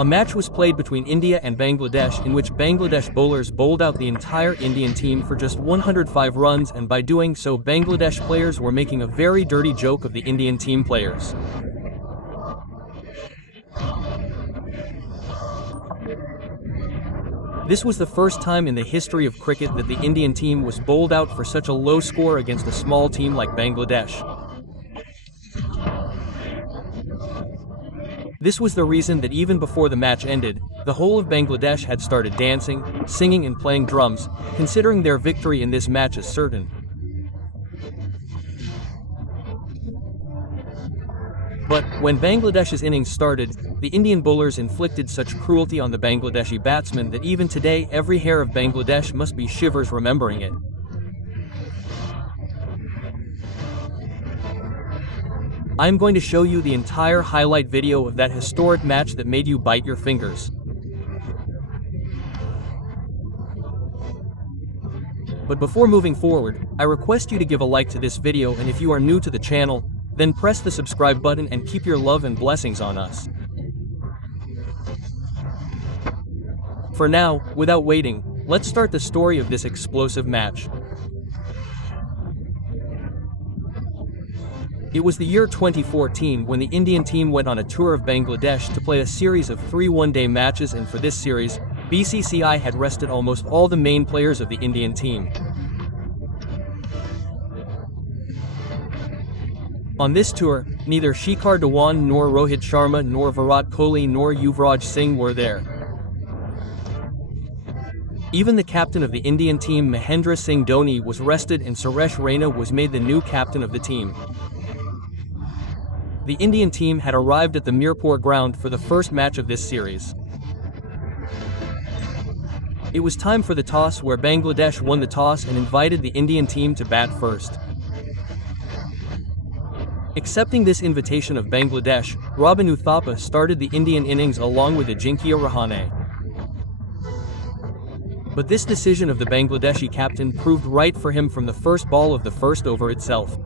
A match was played between India and Bangladesh in which Bangladesh bowlers bowled out the entire Indian team for just 105 runs, and by doing so Bangladesh players were making a very dirty joke of the Indian team players. This was the first time in the history of cricket that the Indian team was bowled out for such a low score against a small team like Bangladesh. This was the reason that even before the match ended, the whole of Bangladesh had started dancing, singing and playing drums, considering their victory in this match as certain. But, when Bangladesh's innings started, the Indian bowlers inflicted such cruelty on the Bangladeshi batsmen that even today every hair of Bangladesh must be shivers remembering it. I'm going to show you the entire highlight video of that historic match that made you bite your fingers. But before moving forward, I request you to give a like to this video, and if you are new to the channel, then press the subscribe button and keep your love and blessings on us. For now, without waiting, let's start the story of this explosive match. It was the year 2014 when the Indian team went on a tour of Bangladesh to play a series of 3 one-day matches, and for this series, BCCI had rested almost all the main players of the Indian team. On this tour, neither Shikhar Dhawan nor Rohit Sharma nor Virat Kohli nor Yuvraj Singh were there. Even the captain of the Indian team, Mahendra Singh Dhoni, was rested, and Suresh Raina was made the new captain of the team. The Indian team had arrived at the Mirpur ground for the first match of this series. It was time for the toss, where Bangladesh won the toss and invited the Indian team to bat first. Accepting this invitation of Bangladesh, Robin Uthappa started the Indian innings along with Ajinkya Rahane. But this decision of the Bangladeshi captain proved right for him from the first ball of the first over itself.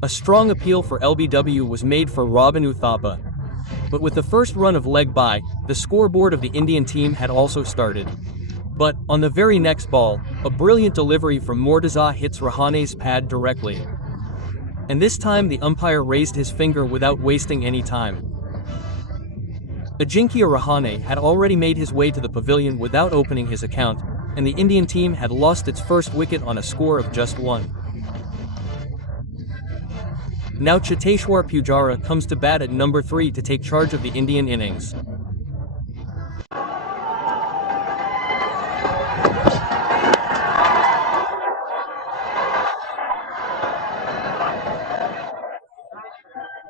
A strong appeal for LBW was made for Robin Uthappa. But with the first run of leg by, the scoreboard of the Indian team had also started. But, on the very next ball, a brilliant delivery from Mortaza hits Rahane's pad directly. And this time the umpire raised his finger without wasting any time. Ajinkya Rahane had already made his way to the pavilion without opening his account, and the Indian team had lost its first wicket on a score of just 1. Now Cheteshwar Pujara comes to bat at number 3 to take charge of the Indian innings.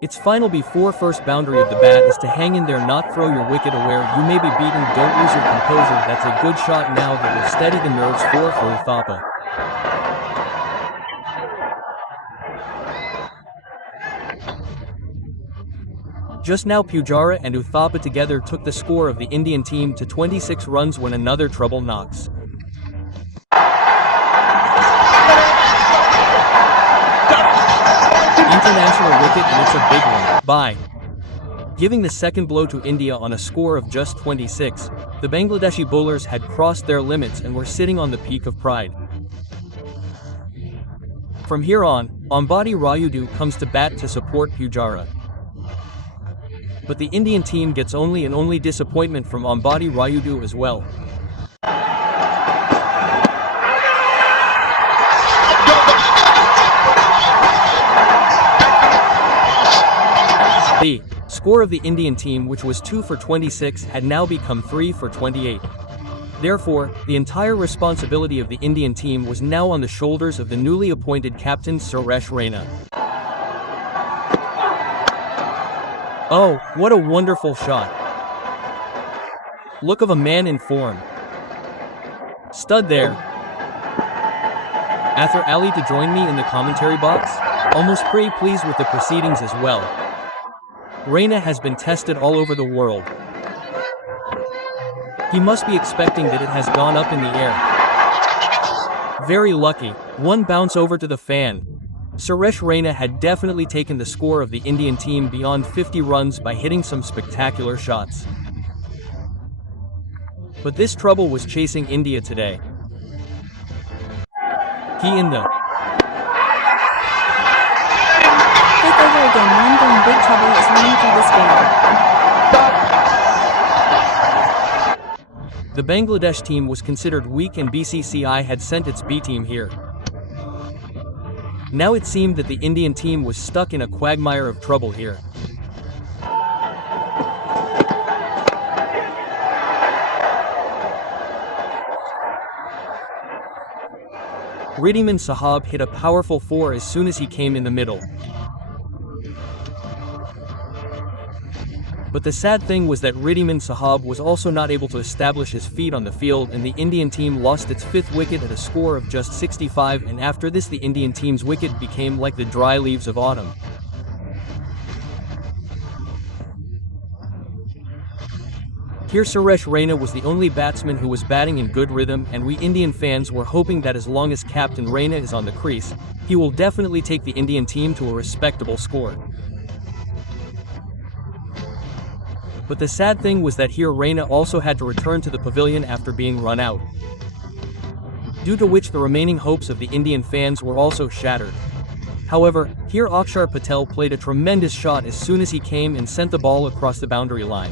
Its final before first boundary of the bat is to hang in there, not throw your wicket aware. You may be beaten, don't lose your composure. That's a good shot now that will steady the nerves for Uthappa. Just now Pujara and Uthappa together took the score of the Indian team to 26 runs when another trouble knocks. International wicket, and it's a big one. Bye. Giving the second blow to India on a score of just 26, the Bangladeshi bowlers had crossed their limits and were sitting on the peak of pride. From here on, Ambati Rayudu comes to bat to support Pujara. But the Indian team gets only disappointment from Ambati Rayudu as well. The score of the Indian team, which was 2 for 26, had now become 3 for 28. Therefore, the entire responsibility of the Indian team was now on the shoulders of the newly appointed captain Suresh Raina. Oh, what a wonderful shot. Look of a man in form. Stud there. Athar Ali to join me in the commentary box? Almost pretty pleased with the proceedings as well. Raina has been tested all over the world. He must be expecting that it has gone up in the air. Very lucky. One bounce over to the fan. Suresh Raina had definitely taken the score of the Indian team beyond 50 runs by hitting some spectacular shots. But this trouble was chasing India today. He in the Take over again, wondering big trouble is running through this game. The Bangladesh team was considered weak and BCCI had sent its B team here. Now it seemed that the Indian team was stuck in a quagmire of trouble here. Ridhiman Sahab hit a powerful 4 as soon as he came in the middle. But the sad thing was that Ridhiman Sahab was also not able to establish his feet on the field, and the Indian team lost its 5th wicket at a score of just 65, and after this the Indian team's wicket became like the dry leaves of autumn. Here Suresh Raina was the only batsman who was batting in good rhythm, and we Indian fans were hoping that as long as Captain Raina is on the crease, he will definitely take the Indian team to a respectable score. But the sad thing was that here Raina also had to return to the pavilion after being run out, due to which the remaining hopes of the Indian fans were also shattered. However, here Akshar Patel played a tremendous shot as soon as he came and sent the ball across the boundary line.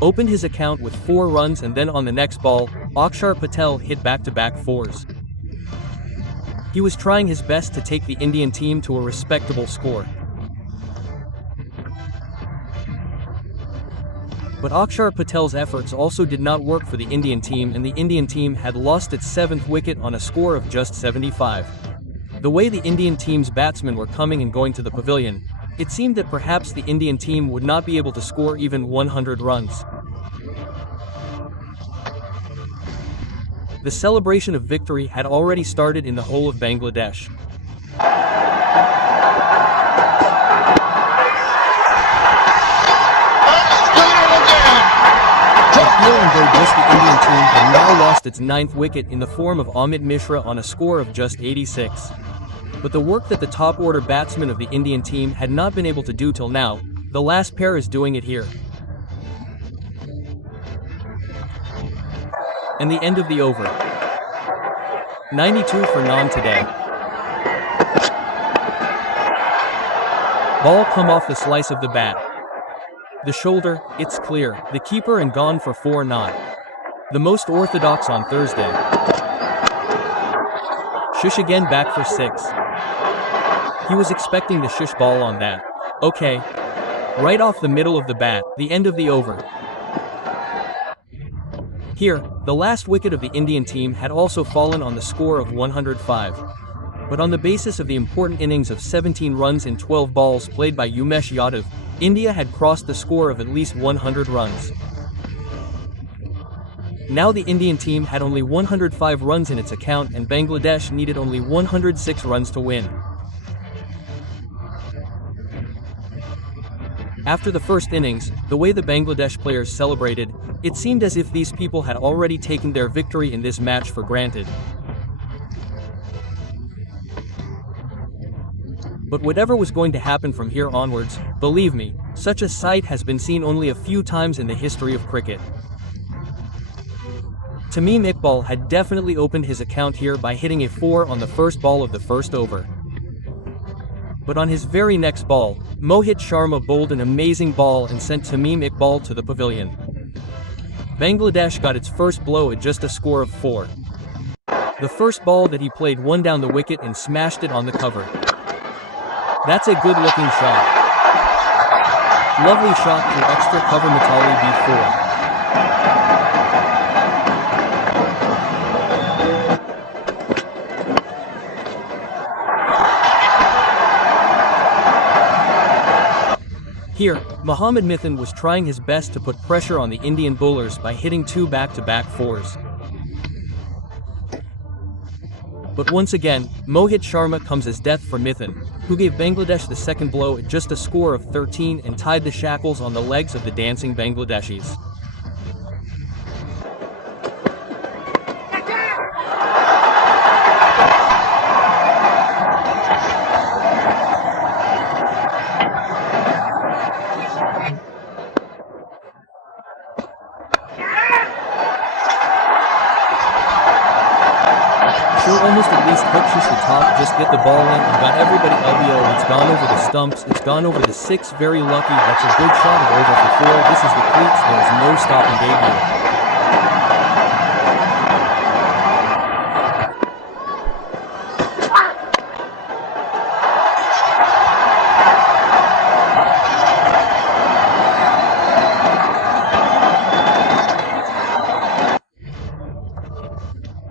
Opened his account with 4 runs, and then on the next ball, Akshar Patel hit back-to-back 4s. He was trying his best to take the Indian team to a respectable score. But Akshar Patel's efforts also did not work for the Indian team, and the Indian team had lost its 7th wicket on a score of just 75. The way the Indian team's batsmen were coming and going to the pavilion, it seemed that perhaps the Indian team would not be able to score even 100 runs. The celebration of victory had already started in the whole of Bangladesh. The Indian team had now lost its 9th wicket in the form of Amit Mishra on a score of just 86. But the work that the top-order batsmen of the Indian team had not been able to do till now, the last pair is doing it here. And the end of the over. 92 for none today. Ball come off the slice of the bat. The shoulder, it's clear, the keeper, and gone for 4 not. The most orthodox on Thursday. Shush again, back for 6. He was expecting the shush ball on that. Okay. Right off the middle of the bat, the end of the over. Here, the last wicket of the Indian team had also fallen on the score of 105. But on the basis of the important innings of 17 runs in 12 balls played by Umesh Yadav, India had crossed the score of at least 100 runs. Now the Indian team had only 105 runs in its account, and Bangladesh needed only 106 runs to win. After the first innings, the way the Bangladesh players celebrated, it seemed as if these people had already taken their victory in this match for granted. But whatever was going to happen from here onwards, believe me, such a sight has been seen only a few times in the history of cricket. Tamim Iqbal had definitely opened his account here by hitting a 4 on the first ball of the first over. But on his very next ball, Mohit Sharma bowled an amazing ball and sent Tamim Iqbal to the pavilion. Bangladesh got its first blow at just a score of 4. The first ball that he played won down the wicket and smashed it on the cover. That's a good-looking shot. Lovely shot through extra cover. Mitali B4. Here, Mohammad Mithun was trying his best to put pressure on the Indian bowlers by hitting 2 back-to-back 4s. But once again, Mohit Sharma comes as death for Mithun, who gave Bangladesh the second blow at just a score of 13 and tied the shackles on the legs of the dancing Bangladeshis. pushes the top, just get the ball in and got everybody LBO. It's gone over the stumps, it's gone over the 6, very lucky. That's a good shot of over for 4. This is the cleats, there is no stopping debut.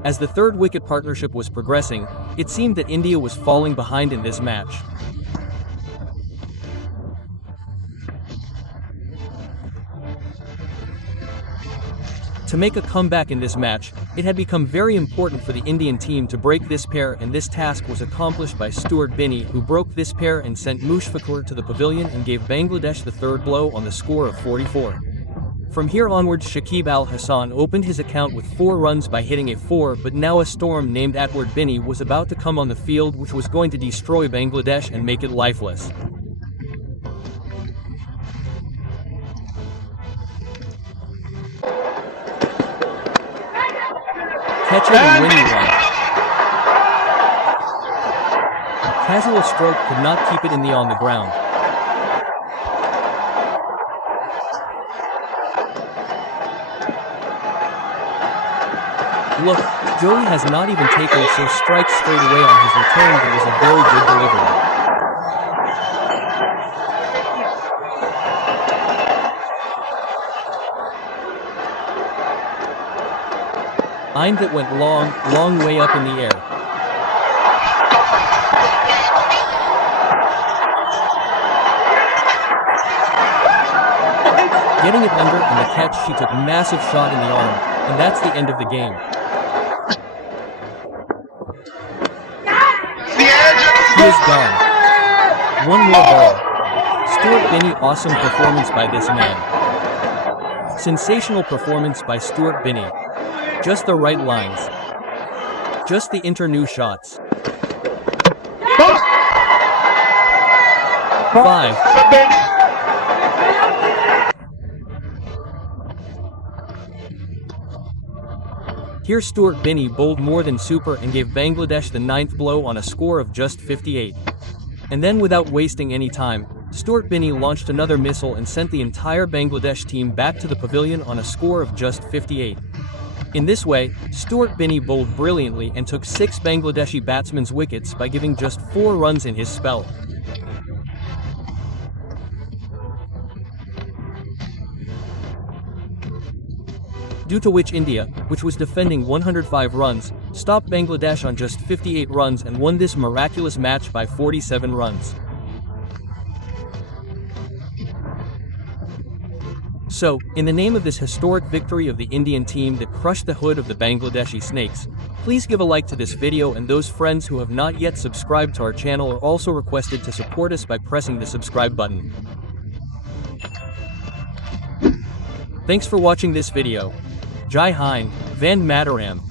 As the third wicket partnership was progressing, it seemed that India was falling behind in this match. To make a comeback in this match, it had become very important for the Indian team to break this pair, and this task was accomplished by Stuart Binney, who broke this pair and sent Mushfiqur to the pavilion and gave Bangladesh the third blow on the score of 44. From here onwards, Shakib Al Hasan opened his account with 4 runs by hitting a 4, but now a storm named Atward Binney was about to come on the field, which was going to destroy Bangladesh and make it lifeless. Catch it and winning run. Casual stroke could not keep it in the on the ground. Look, Joey has not even taken, so strikes straight away on his return. That was a very good delivery. Aimed that went long way up in the air. Getting it under and the catch, she took massive shot in the arm, and that's the end of the game. He is gone. One more ball. Stuart Binney, awesome performance by this man. Sensational performance by Stuart Binney. Just the right lines. Just the inter-new shots. 5. Here Stuart Binney bowled more than super and gave Bangladesh the 9th blow on a score of just 58. And then, without wasting any time, Stuart Binney launched another missile and sent the entire Bangladesh team back to the pavilion on a score of just 58. In this way, Stuart Binney bowled brilliantly and took 6 Bangladeshi batsmen's wickets by giving just 4 runs in his spell. Due to which India, which was defending 105 runs, stopped Bangladesh on just 58 runs and won this miraculous match by 47 runs. So, in the name of this historic victory of the Indian team that crushed the hood of the Bangladeshi Snakes, please give a like to this video, and those friends who have not yet subscribed to our channel are also requested to support us by pressing the subscribe button. Thanks for watching this video. Jai Hind, Van Mataram.